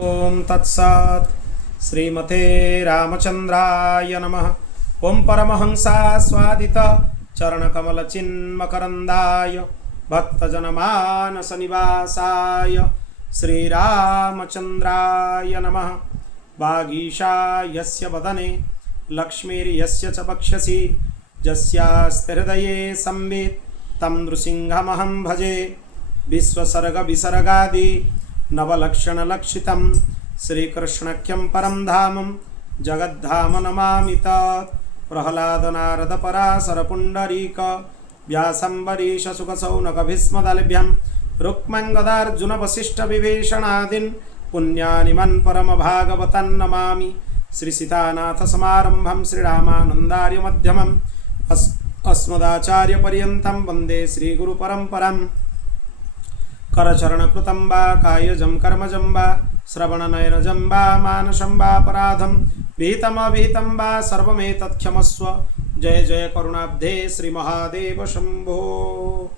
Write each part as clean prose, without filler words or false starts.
ओम तत्सत् श्रीमते रामचंद्राय नमः। ओम परमहंसास्वादित चरणकमलचिन्मकरन्दाय भक्तजनमानसनिवासाय श्रीरामचंद्राय नमः। वागीशायस्य वदने लक्ष्मीर्यस्य च वक्षसि यस्यास्ति हृदये संवित् तं नृसिंहमहं भजे। विश्वसर्गविसर्गादि नवलक्षणलक्षितं श्रीकृष्णख्यं परं धामं जगद्धाम नमामि तत्। प्रह्लादनारदपराशरपुण्डरीक व्यासम्बरीशसुखसौनकभीष्मदलभ्यं रुक्मङ्गदार्जुनवसिष्ठविभीषणादीन् पुण्यानिमन् परमभागवतान् नमामि। श्रीसीतानाथसमारम्भं श्रीरामानन्दार्यमध्यमम् अस्मदाचार्यपर्यन्तं वन्दे श्रीगुरुपरम्पराम्। करचरणकृतं वा कायजं कर्मजं वा श्रवणनयनजं वा मानसं वा अपराधं विहितमविहितं वा सर्वमेतत्क्षमस्व। जय जय करुणाब्धे श्रीमहादेव शम्भो।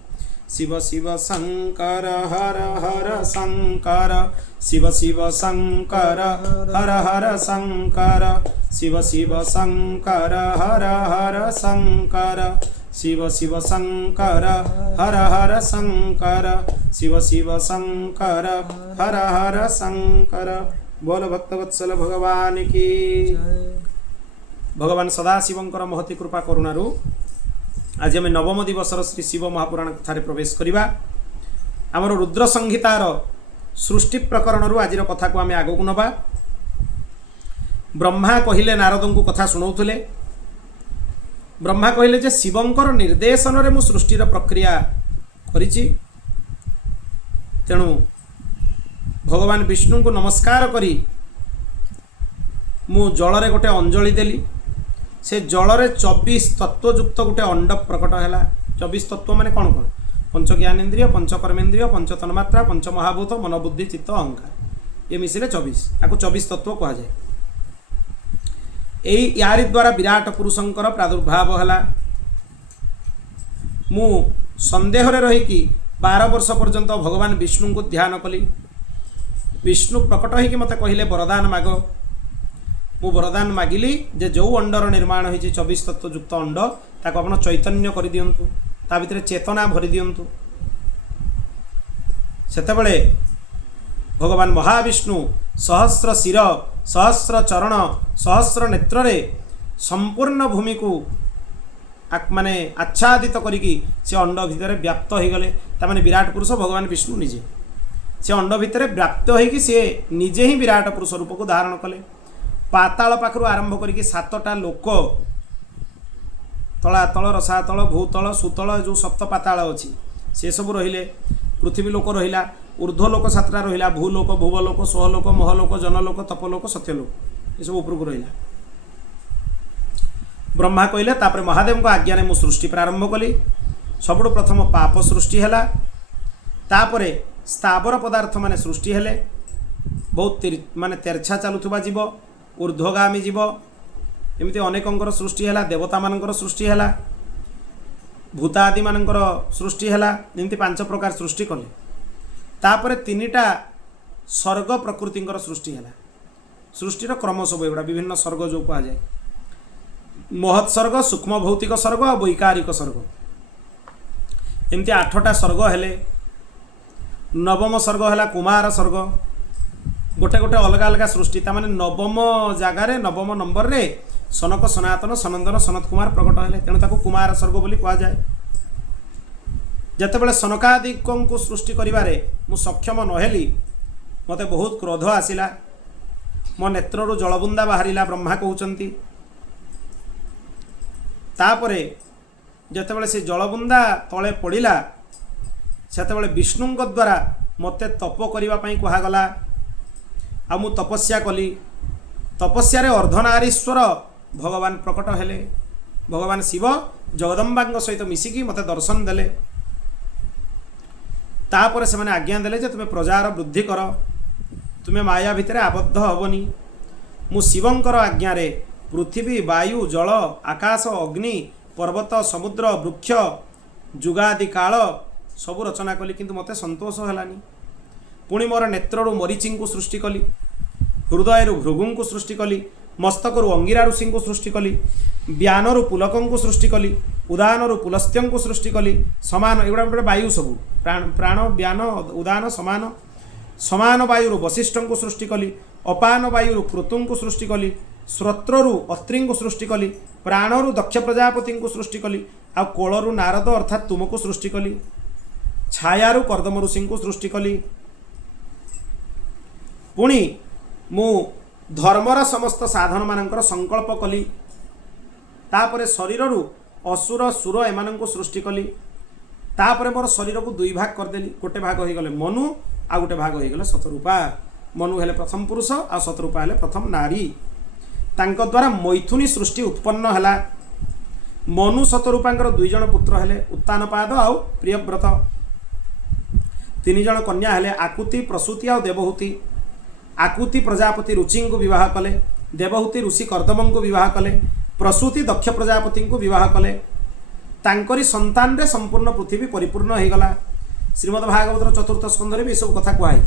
शिव शिव शंकर हर हर शंकर शिव शिव शंकर हर हर शंकर शिव शिव शंकर हर हर शंकर शिव शिव शंकर हर हर शंकर शिव शिव शंकर हर हर शंकर। बोल भक्तवत्सल भगवान की। भगवान सदाशिवंकर महती कृपा करुणारू आज आम नवम दिवसर श्री शिव महापुराण कथार प्रवेश करवा। आमर रुद्र संहितार सृष्टि प्रकरण आज कथा को आम आगक नवा। ब्रह्मा कहले नारद को कथा शुणाउले। ब्रह्मा कहले जे शिवंकर निर्देशन रे मु सृष्टिर प्रक्रिया करिछि, तेणु भगवान विष्णु को नमस्कार करी मु जल रे गोटे अंजलि देली। से जल रे 24 तत्वयुक्त गोटे अंड प्रकट है। 24 तत्व माने कौन कौन? पंच ज्ञानेन्द्रिय, पंच कर्मेन्द्रिय, पंच तन्मात्रा, पंच महाभूत, मन बुद्धि चित्त अहंकार, ये मिसिले 24। आपको 24 तत्व कह जाए। यारि द्वारा विराट पुरुषंकर प्रादुर्भाव है। मु संदेह रे रही 12 वर्ष पर्यंत भगवान विष्णु को ध्यान कली। विष्णु प्रकट होइकि मते कहिले वरदान माग। मु वरदान मागिली जे जो अंडर निर्माण होइछि 24 तत्वयुक्त अंड ताको आपण चैतन्य कर दियंतु, ता भितरे चेतना भरी दियंतु। सेतेबेले भगवान महाविष्णु सहस्र शिर, सहस्र चरण, सहस्र नेत्र रे संपूर्ण भूमि को माने आच्छादित करिकी से अंड भितर व्याप्त हो गले। तामाने विराट पुरुष भगवान विष्णु निजे से अंड भितर व्याप्त होइकी से निजे ही विराट पुरुष रूप को धारण कले। पाताल पाखरु आरंभ करिकी 7टा लोक, तलातल, रसातल, भूतल, सुतल, जो सप्त पाताल अछि से सब रहिले। पृथ्वी लोक रहिला, ऊर्ध्व लोक 7टा रहिला, भूलोक, भुवलोक, स्वलोक, महलोक, जनलोक, तपलोक, सत्यलोक, ये सब ऊपर को रहिला। ब्रह्मा कहले तापर महादेव को आज्ञा ने मु सृष्टि प्रारंभ कली। सबुठु प्रथम पाप सृष्टि हैला, तापरे स्थावर पदार्थ माने सृष्टि हेले। बहुत माने तेरछा चलुथुबा जीव, ऊर्ध्वगामी जीव, एमती अनेकंकर सृष्टि हैला। देवता मानकर सृष्टि हैला, भूतादि मानकर सृष्टि हैला। एमती 5 प्रकार सृष्टि कले। तापरे 3टा स्वर्ग प्रकृतिंकर सृष्टि हैला। सृष्टिर क्रम सब एगुड़ा विभिन्न स्वर्ग जो कहा जाए, महत् स्वर्ग, सूक्ष्म भौतिक स्वर्ग और वैकारिक स्वर्ग, एमती 8टा स्वर्ग हेले। नवम स्वर्ग है कुमार स्वर्ग। गोटे गोटे अलग अलग सृष्टि, तामाने नवम जगार नवम नंबर रे सनक, सनातन, सनंदन, सनत कुमार प्रकट हेले, तेणु ताको कुमार स्वर्ग बोली कहा जाए। जेतेबेले सनकादिकों को सृष्टि करिवारे मु सक्षम नहेली, मते बहुत क्रोध आसिला। मो नेत्ररु जलबुंदा बाहरिला, ब्रह्मा कहउचंती। तापरे जेतेबेले से जलबुंदा तले पड़िला, सेतेबेले विष्णुଙ୍କ द्वारा मते तप करिवा पई कहा गला। आ मु तपस्या कली। तपस्या रे अर्धनारीश्वर भगवान प्रकट हेले। भगवान शिव जगदम्बांग सहित मिसिकी मते दर्शन देले। तापर से माने आज्ञा देले जे तुमे प्रजार वृद्धि कर, तुमे माया भितर आबद्ध हबनी। मु शिवंकर आज्ञा रे पृथ्वी, वायु, जल, आकाश, अग्नि, पर्वत, समुद्र, वृक्ष, जुगादि काल सबू रचना कली, किंतु मते संतोष हेलानी। पुणी मोर नेत्रु मरीचि को सृष्टि कली। हृदय भृगु को सृष्टि कली, मस्तक अंगिरा ऋषि को सृष्टि कली, ब्यान पुलक को सृष्टि कली, उदान पुलस्त्य को सृष्टि कली, समान एगुड़ा गोटे वायु सब प्राण ब्यान उदान समान समान वायु वशिष्ठ को सृष्टि कली, अपान वायु क्रतु को सृष्टि कली, श्रोत्रु अत्रि को सृष्टि कली, प्राणरु दक्ष प्रजापति को सृष्टि कली, आ कोलरु नारद अर्थात तुमको सृष्टि कली, छायारु कर्दम ऋषि को सृष्टि कली। पुणी मु धर्मर समस्त साधन मानकर संकल्प कली, तापरे शरीररु असुर सुर एमानंको सृष्टि कली, तापरे मोर शरीर को दुई भाग करदेली, गोटे भाग हो गले मनु आ गोटे भाग हो गले शतरूपा। मनु हेले प्रथम पुरुष आ शतरूपा हेले प्रथम नारी। तांको द्वारा मैथुनी सृष्टि उत्पन्न हैला। मनु शतरूपांकर दुई जन पुत्र हेले उत्तानपाद आ प्रियव्रत। तीन जन कन्या हेले आकुति प्रसूति आ देवहूति। आकुति प्रजापति रुचि को विवाह कले, देवहूति ऋषि कर्दम को विवाह कले, प्रसूति दक्ष प्रजापति को विवाह कले। तांकरी संतान रे संपूर्ण पृथ्वी परिपूर्ण हो गला। श्रीमद् भागवतर चतुर्थ स्कंदरे भी सब कथा कहुई,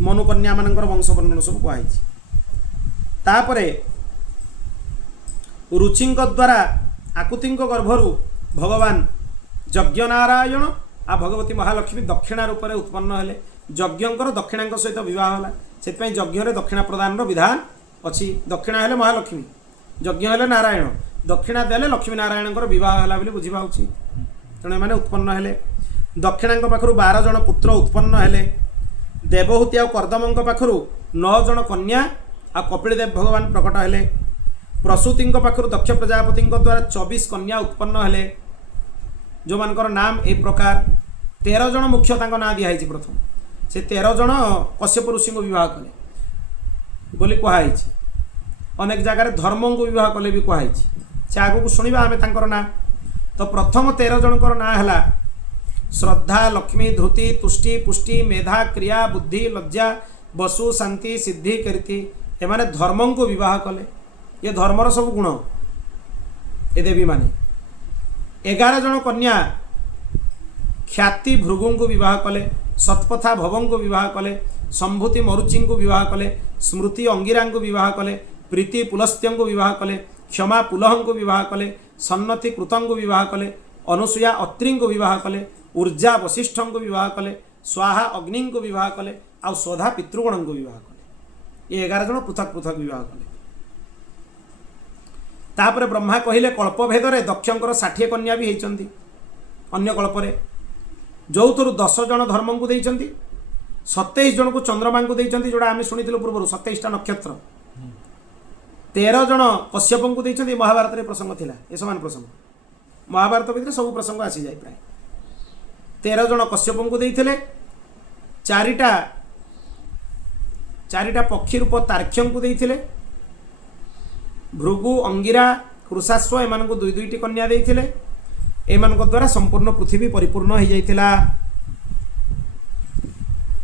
मनु कन्या मानकर वंश वर्णन सब कहुई। तापरे रुचि द्वारा आकुति गर्भरु भगवान यज्ञ नारायण आ भगवती महालक्ष्मी दक्षिणा रूप में उत्पन्न हेले। यज्ञकर दक्षिणा सहित विवाह है, से यज्ञ दक्षिणा प्रदान विधान अच्छी। दक्षिणा हेले महालक्ष्मी, यज्ञ हेले नारायण, दक्षिणा देले लक्ष्मी नारायण विवाह है बोली बुझीपाऊँ। तेणु एने उत्पन्न हेले। दक्षिणा पाखु 12 जन पुत्र उत्पन्न हेले। देवहूति आ कर्दम पाखु 9 जन कन्या आ कपिलदेव भगवान प्रकट हेले। प्रसूति पाखु दक्ष प्रजापति द्वारा 24 कन्या उत्पन्न हेले, जो मानकर नाम ए प्रकार। 13 जन मुख्य तांको नाम दिखाई। प्रथम से 13 जन कश्यप ऋषि को विवाह कले बोली कहुई। अनेक जगार धर्म को विवाह कले भी कहुई। से आगु को शुणा आम तांकर ना। तो प्रथम 13 जनकर ना है श्रद्धा लक्ष्मी धृति तुष्टि पुष्टि मेधा क्रिया बुद्धि लज्जा वसु शांति सिद्धि कीर्ति। एमाने धर्म को विवाह कले। ये धर्मर सब गुण ए देवी माने। 11 जन कन्या ख्याति भृगु को विवाह कले, सत्पथा भवं को विवाह कले, संभूति मरुचि को विवाह कले, स्मृति अंगिरा को विवाह कले, प्रीति पुलस्त्य को विवाह कले, क्षमा पुलह को विवाह कले, सन्नति कृतं को विवाह कले, अनुसूया अत्रि को विवाह कले, ऊर्जा वशिष्ठ को विवाह कले, स्वाहा अग्नि को विवाह कले, आ स्वधा पितृगण को विवाह कले। ये 11 जन पृथक पृथक विवाह कले। तापर ब्रह्मा कहिले कल्पभेदरे दक्षंकर 60 कन्या भी होती। अन्य कल्परे जो 10 जन धर्म को देइचंती, 27 जन को चंद्रमा को देइचंती, जोड़ा आम शुणी पूर्व 27टा नक्षत्र। 13 जन कश्यप को देइचंती। महाभारत रे प्रसंग थिला, ए समान प्रसंग महाभारत भितर सब प्रसंग आसी जाए। प्राय 13 जन कश्यप को देइथिले। 4टा पक्षी रूप तार्क्ष्य को देइथिले। भृगु अंगिरा कृशाश्व एमान को 2-2टी कन्या देइथिले। एमान द्वारा संपूर्ण पृथ्वी परिपूर्ण हो जाइथिला।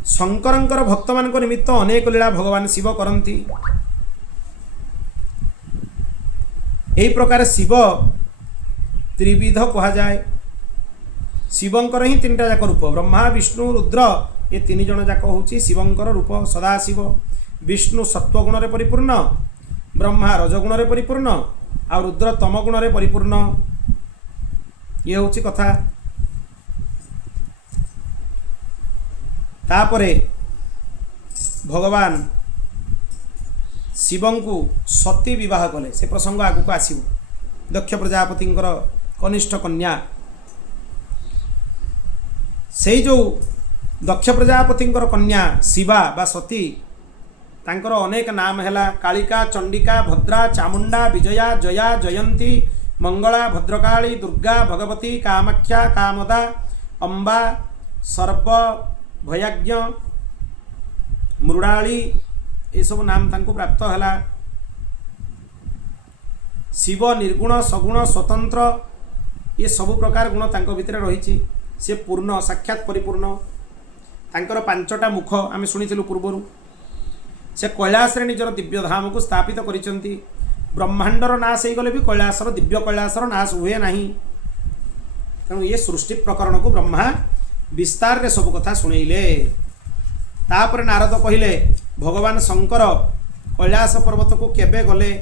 शंकरंकर भक्त मान निमित्त अनेक लीला भगवान शिव करती। यही प्रकार शिव त्रिविध कहा जाए। शिवंकर ही 3टा जाक रूप, ब्रह्मा विष्णु रुद्र, ये 3 जन जाक हूँ शिवंकर रूप। सदाशिव विष्णु सत्वगुण रे परिपूर्ण, ब्रह्मा रजगुण रे परिपूर्ण, आ रुद्र तमगुण रे परिपूर्ण। ये हूँ कथा। तापरे भगवान शिवं को सती विवाह कले। से प्रसंग आगु को आसव। दक्ष प्रजापति कनिष्ठ कन्या से जो दक्ष प्रजापति कन्या शिवा बा सती, तांकर अनेक नाम है कालिका चंडिका भद्रा चामुंडा विजया जया जयंती मंगला भद्रकाली दुर्गा भगवती कामाख्या कामदा अंबा सर्प भयाज्ञ मृणाली ये सब नाम तांको प्राप्त है। शिव निर्गुण सगुण स्वतंत्र ये सब प्रकार गुण तांको भितर रही। से पूर्ण साक्षात परिपूर्ण। तांकर 5टा मुख आम शुणीलु पूर्वर। से कैलास रे निजर दिव्य धाम को स्थापित करिसंती। ब्रह्मांडर नाश हो गले भी कैलासर दिव्य कैलासर नाश हुए नहीं। तेणु ये सृष्टि प्रकरण को ब्रह्मा विस्तार रे सब कथा शुणेइले। तापर नारद कहिले भगवान शंकर कैलाश पर्वत को केबे गले,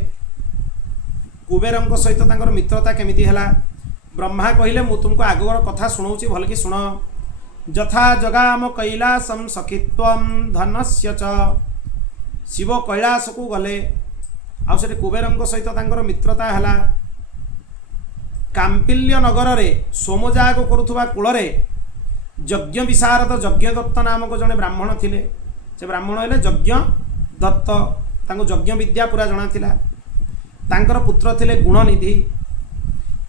कुबेरଙ୍କ सहित तांकर मित्रता केमिति हैला। ब्रह्मा कहिले मु तुमको आगवर कथा सुनाऊँगी भल कि सुन। यथा जगाम कैलासम सखित्वम धनस्य च, शिव कैलाश को गले आउ से कुबेरଙ୍କ सहित तांकर मित्रता हैला। काम्पिल्य नगर रे सोमजाग करुथुबा कूलरे यज्ञ विशारद यज्ञदत्त नामक जड़े ब्राह्मण थिले। से ब्राह्मण हेले यज्ञ दत्त, तांको यज्ञ विद्या पूरा जଣା थिला। तांकर पुत्र थिले गुणनिधि।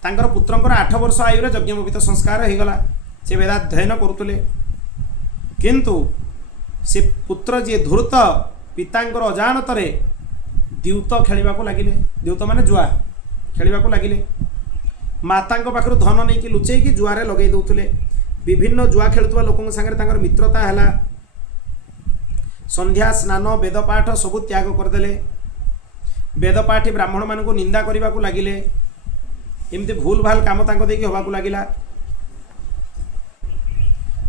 तांकर पुत्रंकर 8 वर्ष आयु रे यज्ञोपवीत संस्कार हो गला। से वेदाध्ययन करुतले, किंतु से पुत्र जे धूर्त पितांकर अजानतरे द्यूत खेलिबा को लागिले। द्यूत माने जुआ खेलिबा को लागिले। मातांक पाखरु धन नहीं कि लुचेई कि जुआरे लगे दउतले। विभिन्न जुआ खेलुवा लोकन संगे तांकर मित्रता हैला। संध्या स्नान वेदपाठ सबु त्याग करदेले। वेदपाठी ब्राह्मण मान को निंदा करने को लगिले। एमती भूल भाल काम तांको देखि होबा को लागिला।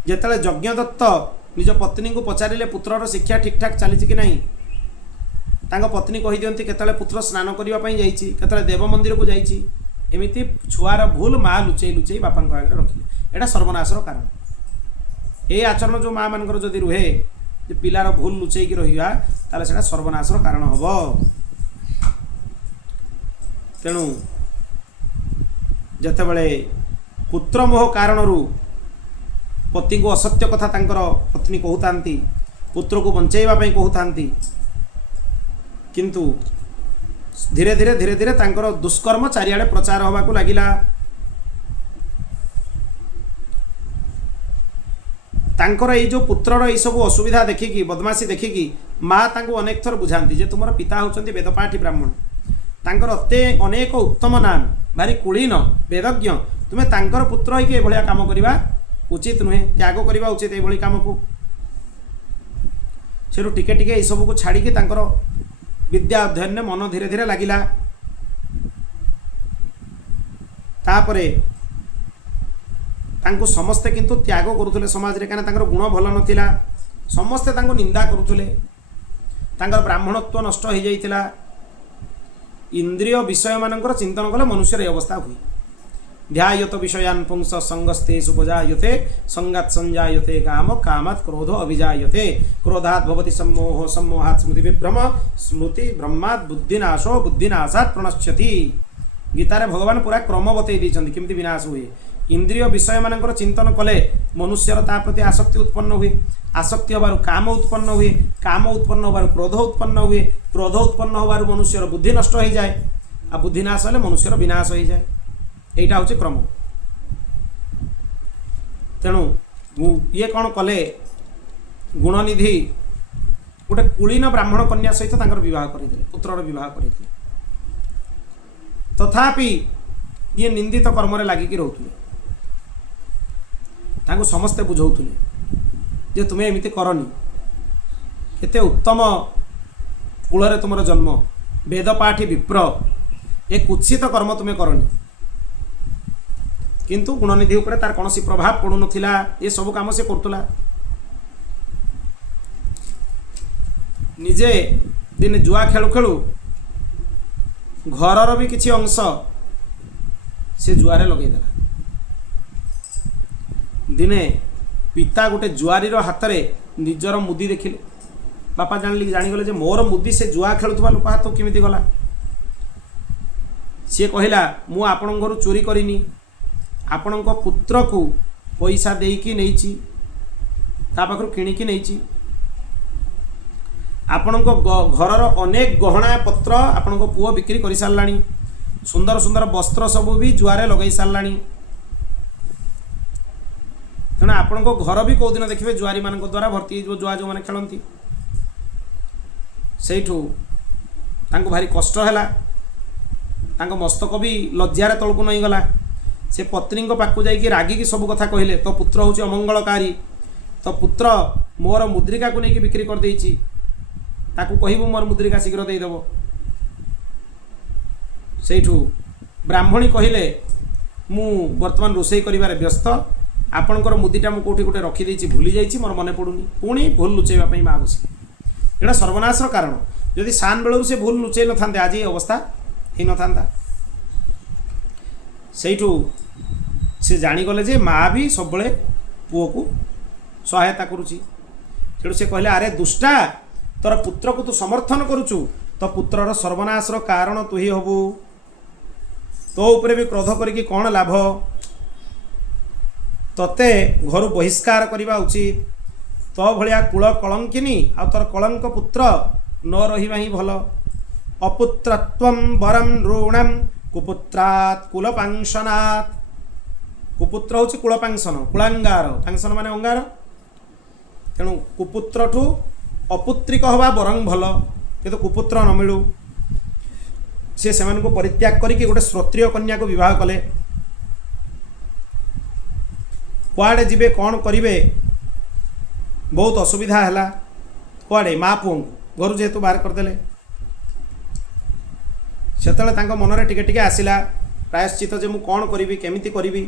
जेतले यज्ञदत्त निज पत्नी को पचारिले पुत्रर शिक्षा ठीक ठाक चली कि नहीं, तांको पत्नी कहि दियंती केतले पुत्र स्नान करबा पई जाईची, केतले देव मंदिर को जाईची। एमिति छुआर भूल माँ लुचेई लुचेई बापा आगे रखिले। एटा सर्वनाशर कारण। ए आचरण जो माँ मानकर जदि रुहे जे पिलार भूल लुचेई कि रहिबा ताले सेटा सर्वनाशर कारण हबो। तेणु जेतेबेले पुत्र मोह कारणरू पति को असत्य कथा तांकर पत्नी कहूतांती, पुत्र को बंचाइबा पई कहूतांती, किंतु धीरे धीरे धीरे धीरे तांकर दुष्कर्म चारिआडे प्रचार होबा को लागिला। तांकर एई जो पुत्रर एई सब असुविधा देखिकी बदमाशी देखिकी माँ तांको अनेक थर बुझाती जे तुमर पिता होचंती वेदपाठी ब्राह्मण, तांकर अनेक उत्तम नाम, भारी कुलीन वेदज्ञ, तुमे तांकर पुत्र होइके एभलिया काम करिबा उचित नुहे, त्याग करिबा उचित एभली काम को। सेरु टिके टिके एई सब को छाड़ी के तांकर विद्या अध्ययन मन धीरे धीरे लगिला। तापरे तांको समस्ते किंतु त्याग करुथुले समाज रे, काना तांकर गुण भल नथिला। समस्ते तांको निंदा करुथुले। तांकर ब्राह्मणत्व नष्ट हो जाइतिला। इंद्रिय विषय मानकर चिंतन कले मनुष्य रे अवस्था हुई। ध्यायत विषयान पुंस संगस्ते सुपजायते संगात संजायते काम कामात् क्रोधो अभिजायते क्रोधात् भवति सम्मोह सम्मोहात् स्मृति विभ्रम स्मृति ब्रह्मात् बुद्धिनाशो बुद्धिनाशात् प्रणश्यति। गीतारे भगवान पूरा क्रम बतई देइछन्ति केमति विनाश हुए। इंद्रिय विषय मानकर चिंतन कले मनुष्यर ता प्रति आसक्ति उत्पन्न हुए। आसक्ति होबारु काम उत्पन्न हुए। काम उत्पन्न होबारु क्रोध उत्पन्न हुए। क्रोध उत्पन्न होबारु मनुष्यर बुद्धि नष्ट हो जाए। आ बुद्धि नाश हेले मनुष्यर विनाश हो जाए। एटा हूँ क्रम। तेणु ये कौन कले गुणनिधि गोटे कुलीन ब्राह्मण कन्या सहित तांकर विवाह करदेले, पुत्रर विवाह करदेले। तथापि ये निंदित कर्म रे लागिकी रहउथुले। तांको समस्ते बुझाउथुले जे तुमे एमिति करनी, केते उत्तम कूलरे तुमर जन्म, वेदपाठी विप्र, ए कुत्सित कर्म तुमे करनी। किंतु गुणनिधि उपरे तार कौन प्रभाव पड़ू नथिला। ये सब काम से करतुला। निजे दिन जुआ खेलु खेलु घरर भी किछि अंश से जुआरे लगेदेला। दिने पिता गोटे जुआरीर हाथ में निजर मुदी देखिले। बापा जानीगले मोर मुदी से जुआ खेलुवा लोक हाथ केमिति गला। सी कहला मु आपण घर चोरी करिनी, आपण पुत्र को पैसा देकी नहीं ता पाखरु किणिकी नहीं। आपण घरर अनेक गहना पत्र आपण पुओ बिक्री कर साराणी। सुंदर सुंदर वस्त्र सबू भी जुआरे लगे साराणी। तेणु आपण घर भी कौ दिन देखिए जुआरी मान द्वारा भर्ती जुआ जो मैंने खेलती। सेठू तांको भारी कष्ट है। तांको मस्तक भी लज्जार तलू नहीं गला। से पत्नी पाखु जाकि रागिकी सब कथा कहले तो पुत्र हूँ अमंगलकारी, तो पुत्र मोर मुद्रिका को लेकिन बिक्री कर देइछि, ताकू कहबू मोर मुद्रिका शीघ्र देदेव। सेठू ब्राह्मणी कहले मु वर्तमान रोषे कर व्यस्त, आपणकर मुदीटा मु कोठी गोटे रखी देइछि भूली जाइछि, मोर मने पड़ुनी। पुणी भूल लुचेबा पई माँ बसी। एटा सर्वनाशर कारण। जदि सान बेलू से भूल लुचै न था आज ये अवस्था ही न था। सेठू से जानीगले जे माँ भी सब पुओ को सहायता करुच्ची। तेणु से कहले अरे दुष्टा तोर पुत्र को तू समर्थन करुचु तो पुत्रर सर्वनाशर कारण तु ही हबु। तो उपरे भी क्रोध करिकी कौन लाभ? तते घर बहिष्कार करने उचित। तो भलिया कूल कलंकिनी आ तोर कलंक पुत्र न रहिबा ही भल। अपुत्रत्वं वरम ऋणम कुपुत्रात् कुलपांशनात्। कुपुत्र हूँ कुलपांसन, कुलांगार, पांसन माने अंगार। तेणु कुपुत्र ठू अपुत्रिक हवा बरं भल, किंतु कुपुत्र न मिलू। से सेमान को परित्याग करिकी गोटे श्रोत्रिय कन्या को विवाह कले। कुआड़े जीवे कौन करिवे बहुत असुविधा है। कुआड़े माँ पुओं घर जेहेतु बाहर करदेले से मनरे टिके टिके आसिला प्रायश्चित जे मु कौन करी केमिति करी।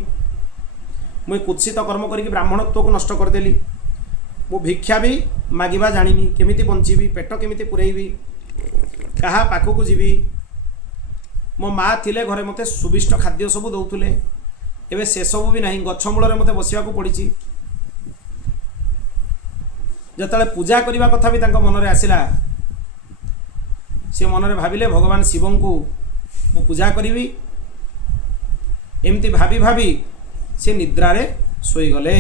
मुई कुत्सित कर्म करी ब्राह्मणत्व को नष्ट करदेली। मु भिक्षा भी मागिबा जानिनी, केमिति बंचीबी, पेट केमिति पुरेइबी, कहा पाखक जीवी। मो माँ थिले घरे मते सुविष्ट खाद्य सब दौथुले, एबे से सब भी नहीं। गछ मूल मते बसियाकू पड़िछि। जतले पूजा करने कथा भी तांको मनरे आसिला, से मनरे भाविले भगवान शिवं को मु पूजा करी। एमती भाभी भाभी से निद्रारे शोईगले।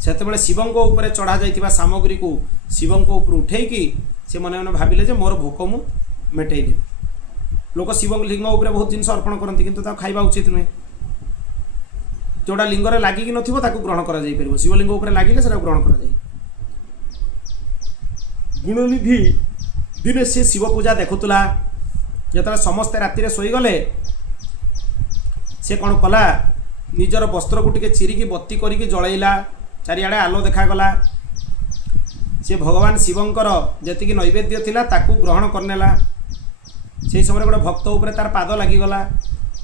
सेतेबेले शिवं को ऊपर चढ़ा जाइतिबा सामग्री को शिवं को ऊपर उठेकी से मन मन भाविले जे मोर भोक मु मेटई देबी। लोक शिव लिंग उपर बहुत जिन अर्पण करती किंतु खाइबा उचित नुहे। जोड़ा लिंगरे लागिक नथिबो ताकू ग्रहण करा जाई परिबो। शिवलिंग उपर लागिले सेटा ग्रहण करा जाई। गुणनिधि दिने से शिव पूजा देखुला। जेतले समस्ते राति शोईगले से कौन कला निजर वस्त्र को टिके चिरिकी बत्ती करिकी जलैला। चारिआडे आलो देखागला। से भगवान शिवंकर जेतिकी नैवेद्य थिला ताकू ग्रहण करनेला। से समय गोटे भक्त उपर तार पाद लागिगला।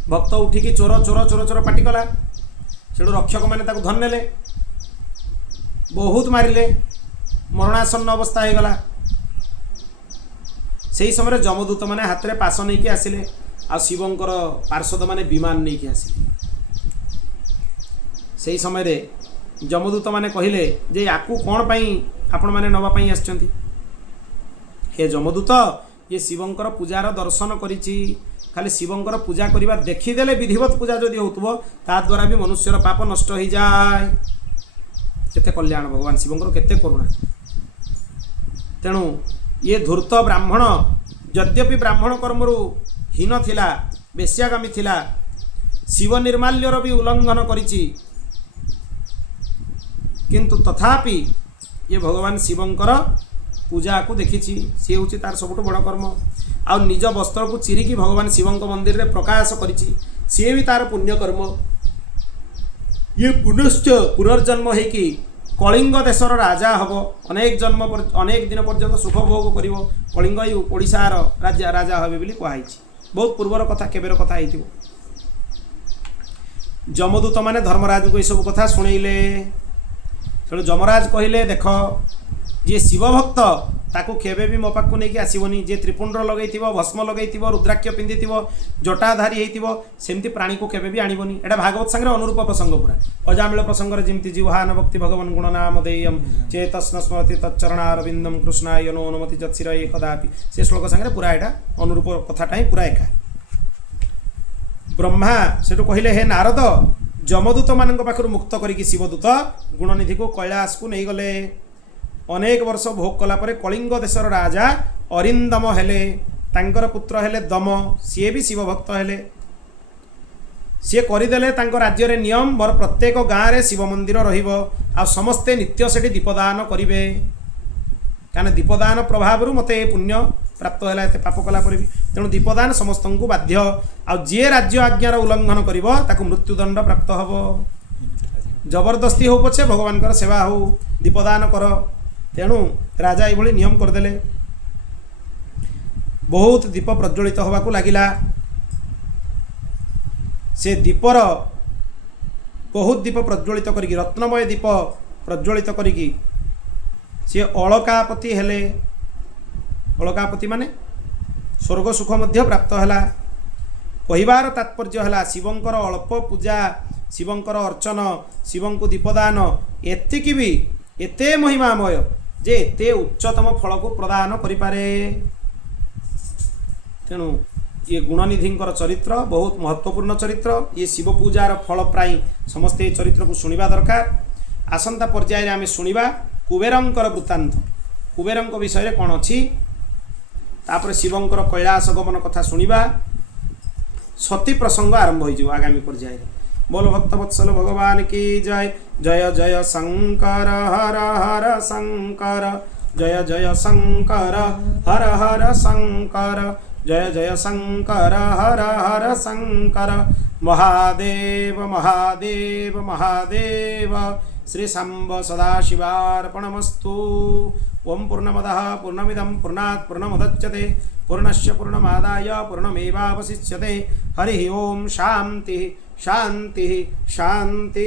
भक्त उठिकी चोर चोर चोर चोर पाटी कला। सेठू रक्षक मैंने ताकू धन नेले, बहुत मारिले, मरणासन्न अवस्था हो गला। से समय जमदूत मैंने हाथ में पाश नहीं आसिले। आ शिवंकर पार्षद मैंने विमान नहीं आसिले। से समय जमदूत मैंने कहले जे याकू कौन पाई आपण मैंने नवापाई आछंती। हे जमदूत, ये शिवंकर पूजार दर्शन करिछि। खाली शिवंकर पूजा करवा देखीदेले विधिवत पूजा जदि होतबो ता द्वारा भी मनुष्यर पाप नष्ट हो जाए। केते कल्याण भगवान शिवंकर केते करुणा। तेणु ये धूर्त ब्राह्मण यद्यपि ब्राह्मण कर्मरु हीन थिला, बेश्यागामी थिला, शिव निर्माल्यर भी उल्लंघन करिछि, किंतु तथापि ये भगवान शिवंकर पूजा को देखिछि। सी हूँ तार सबुठ बड़ कर्म। आ निज वस्त्र को चिरिकी भगवान शिवंक मंदिर में प्रकाश करिछि, सी भी तार पुण्य कर्म। ये पुनश्च पुनर्जन्म होइकी कलिंग देशर राजा हब। अनेक जन्म अनेक दिन पर्यंत सुख भोग कर कलिंग ओडिशार राजा राजा हे बोली कहुई। बहुत पूर्वर कथा, केबेर कथा होइथिबो। जमदूत माने धर्मराज को ये सब कथा शुणेले। तेणु जमराज कहले देख जी शिव भक्त ताकू केबे भी मो पाखु नहीं आसबनी। जे त्रिपुंड लगे भस्म लगे रुद्राक्ष पिंधि जटाधारी होती सेमती प्राणी को केबे भी आणबनी। एटा भागवत संगे अनुरूप प्रसंग पूरा। अजामिल प्रसंग जमती जिह्वान भक्ति भगवान गुणनाम देयम चेतस्न स्मृति तच्चरणारविंदम कृष्णाय नो नमति जत्सिर कदापि। से श्लोक संगे पूरा एटा अनुरूप कथाटा ही पूरा एका। ब्रह्मा सेठू कहले हे नारद, जमदूत मान पाखु मुक्त करिकी शिवदूत गुणनिधि को कैलाश को नहीं गले। अनेक वर्ष भोग कला परे कलिंग देशर राजा अरिंदम हेले। तांकर पुत्र हेले दम, सी भी शिव भक्त हेले। सी करदेले राज्य रे नियम मोर प्रत्येक गाँव में शिव मंदिर रहिबो। आ समस्ते नित्य सेठी दीपदान करिवे। कारण दीपदान प्रभाव मते पुण्य प्राप्त है एत पाप कला पर भी। तेणु दीपदान समस्त को बाध्य। आ जी राज्य आज्ञार उल्लंघन करिबो ताकू मृत्युदंड प्राप्त हबो। जबरदस्ती हो पछे भगवान कर सेवा हो, दीपदान कर। तेणु राजा ये नियम करदेले। बहुत दीप प्रज्वलित होगा को लगिला। से दीपर बहुत दीप प्रज्वलित करिकी रत्नमय दीप प्रज्वलित करिकी से अलकापति हेले। अलकापति माने स्वर्ग सुख मध्य प्राप्त है। कहबार तात्पर्य है शिवंकर अल्प पूजा, शिवंकर अर्चन, शिव को दीपदान एतिकी भी एते महिमामय जे एते उच्चतम फल को प्रदान करिपारे। तेणु ये गुणनिधि चरित्र बहुत महत्वपूर्ण चरित्र। ये शिव पूजार फल प्राय समस्ते चरित्र को शुणा दरकार। आसंता पर्याय आम शुणा कुबेरंकर वृत्तांत, कुबेरंक विषय कौन अच्छी, तापर शिवंकर कैलास गमन कथा शुणा, सती प्रसंग आरंभ हो आगामी पर्याय। बोल भक्त वत्सल भगवान की जय। जय जय शंकर हर हर शंकर, जय जय शंकर हर हर शंकर, जय जय शंकर हर हर शंकर। महादेव महादेव महादेव। श्री शंभ सदाशिवार्पणमस्तु। ओम पूर्णमदः पूर्णमिदं पूर्णात् पूर्णमुदच्यते पूर्णस्य पूर्णमादाय पूर्णमेवावशिष्यते। हरि ओम शांति शांति शांति।